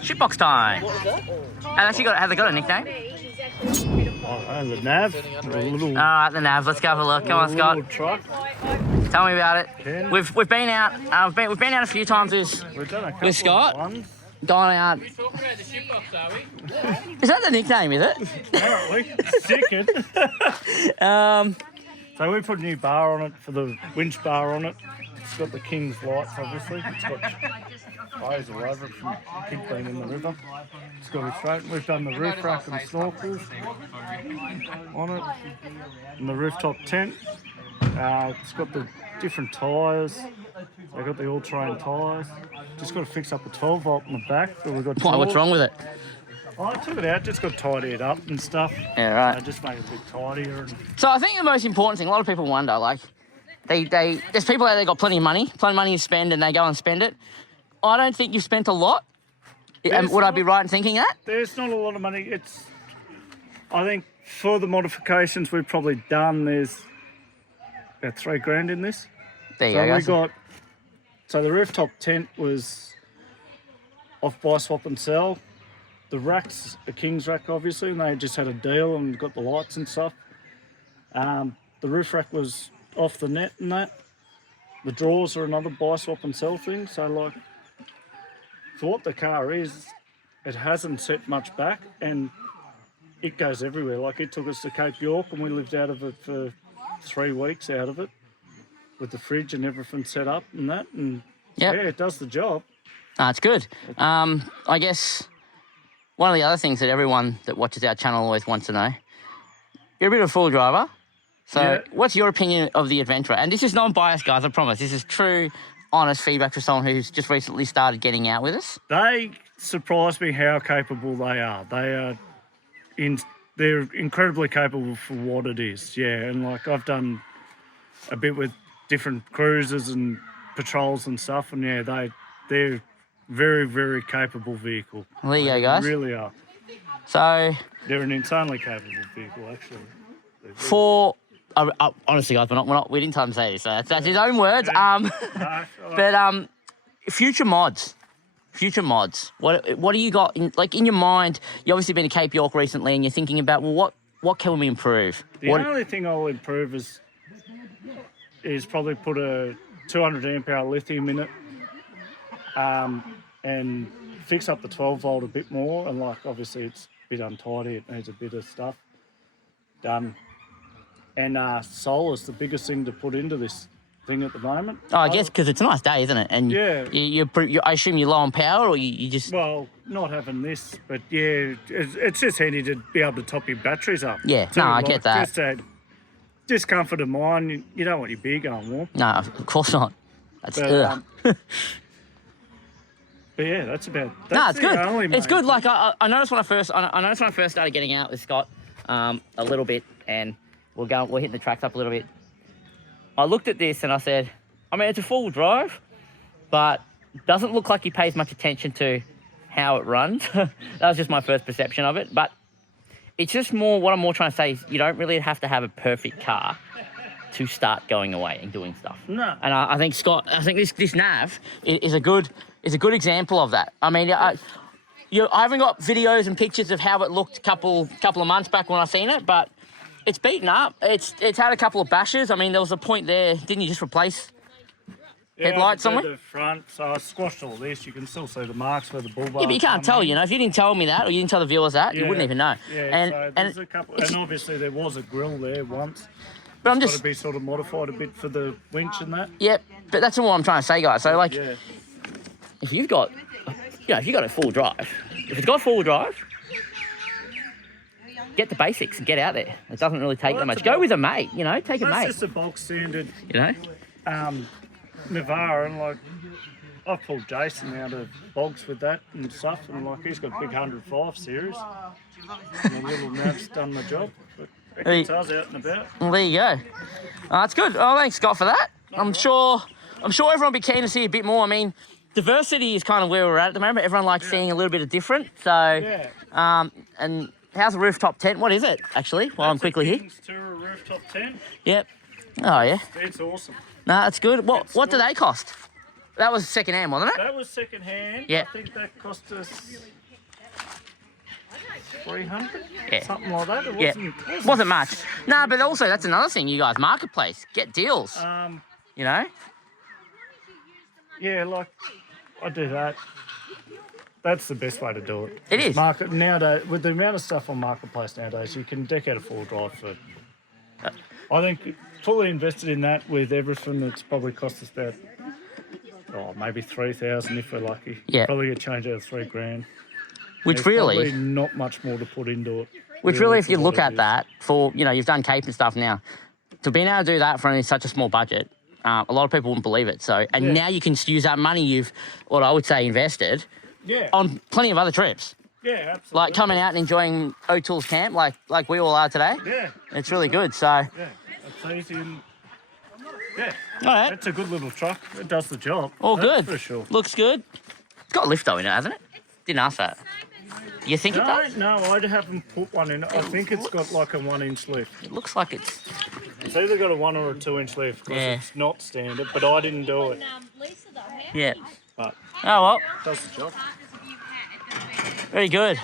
Shitbox time. Has they got a nickname? Oh, the nav. All right, the nav. Let's go have a look. Come on, Scott. Truck. Tell me about it. Ken. We've been out. We've been out a few times with Scott. Gone out. We're talking about the shitbox, are we? Is that the nickname? Is it? Apparently, chicken. So we put a new bar on it for the winch bar on it. It's got the King's lights, obviously. It's got eyes all over it from King being in the river. It's got it straight. We've done the roof rack and snorkels on it, and the rooftop tent. It's got the different tyres. They got the all-terrain tyres. Just got to fix up the 12-volt in the back. But we've got. What's wrong with it? Oh, I took it out. Just got to tidy it up and stuff. Yeah, right. Just make it a bit tidier. And... So I think the most important thing, a lot of people wonder, like, there's people out there got plenty of money to spend, and they go and spend it. I don't think you've spent a lot. Would I be right in thinking that? There's not a lot of money. I think for the modifications we've probably done, there's about $3,000 in this. There you go. So the rooftop tent was off buy, swap and sell. The rack's a King's rack, obviously, and they just had a deal and got the lights and stuff. The roof rack was off the net and that. The drawers are another buy, swap and sell thing. So, like, for what the car is, it hasn't set much back, and it goes everywhere. Like, it took us to Cape York, and we lived out of it for 3 weeks out of it, with the fridge and everything set up and that. And yeah, it does the job. That's good. I guess one of the other things that everyone that watches our channel always wants to know, you're a bit of a full driver. So what's your opinion of the Adventurer? And this is non-biased, guys, I promise. This is true, honest feedback from someone who's just recently started getting out with us. They surprise me how capable they are. They're incredibly capable for what it is, and like I've done a bit with different cruisers and patrols and stuff, and they're very, very capable vehicle. Well, there you go, guys. They really are. So they're an insanely capable vehicle, actually. Honestly, guys, we didn't tell him to say this, so that's his own words. But future mods. What do you got in your mind? You obviously been to Cape York recently, and you're thinking about, well, what can we improve? The only thing I'll improve is probably put a 200 amp hour lithium in it, and fix up the 12-volt a bit more. And like, obviously, it's a bit untidy. It needs a bit of stuff done. And solar's the biggest thing to put into this thing at the moment. Oh, I guess because it's a nice day, isn't it? And I assume you're low on power, or you just... Well, not having this, but it's just handy to be able to top your batteries up. Yeah, too. I get that. Just that discomfort of mind. You don't want your beer going warm. No, of course not. That's But yeah, that's about. It's good. It's good. Like I noticed when I first started getting out with Scott, a little bit, and we're hitting the tracks up a little bit. I looked at this and I said, I mean, it's a full drive, but doesn't look like he pays much attention to how it runs. That was just my first perception of it. But it's just what I'm more trying to say is you don't really have to have a perfect car to start going away and doing stuff. No. And I think this nav is a good example of that. I mean, I haven't got videos and pictures of how it looked a couple of months back when I seen it, but it's beaten up. It's had a couple of bashes. I mean, there was a point there. Didn't you just replace headlights somewhere? The front, so I squashed all this. You can still see the marks where the bull bar. Yeah, but you can't tell. If you didn't tell me that, or you didn't tell the viewers that, you wouldn't even know. Yeah, so there's a couple, and obviously there was a grill there once. But it's got to be sort of modified a bit for the winch and that. Yep, but that's what I'm trying to say, guys. So like, if you've got, if you got a full drive, if it's got full drive, get the basics and get out there. It doesn't really take that much. Go with a mate, take a mate. That's just a bulk standard, Navara, and like, I've pulled Jason out of bogs with that and stuff, and like, he's got big 105 series, and the little nav's done the job, but it gets us out and about. Well, there you go. That's good. Oh, thanks, Scott, for that. I'm sure everyone will be keen to see a bit more. I mean, diversity is kind of where we're at the moment. Everyone likes seeing a little bit of different. So, and how's the rooftop tent? What is it, actually, while I'm quickly here? Tour rooftop tent. Yep. Oh, yeah. It's awesome. No, that's good. What do they cost? that was second hand, wasn't it? That was second hand. Yeah. I think that cost us 300, Yeah. something like that. It Yeah. Wasn't much. No, but also that's another thing, you guys. Marketplace, get deals. You know. Yeah, like I do that. That's the best way to do it. It is. Market nowadays, with the amount of stuff on Marketplace nowadays, you can deck out a 4-drive for. I think fully invested in that with everything, it's probably cost us about maybe 3,000 if we're lucky. Yeah. Probably get change out of $3,000. Which There's really, probably not much more to put into it. which really, if for you what look it at is. that for, you know, you've done Cape and stuff now, to being able to do that for only such a small budget, a lot of people wouldn't believe it. So, and Yeah. now you can use that money you've, what I would say, invested Yeah. on plenty of other trips. Yeah, absolutely. Like coming out and enjoying O'Toole's camp, like we all are today. Yeah. It's really good. So, Yeah. It's easy and yeah. all right, It's a good little truck. It does the job. all That's good. for sure. Looks good. It's got a lift though in it, hasn't it? Didn't ask that. You think it does? No, I haven't put one in. I think it's got like a 1-inch lift. It looks like it's. It's either got a 1 or a 2-inch lift because Yeah. it's not standard, but I didn't do it. Yeah. But Oh well, it does the job. very good.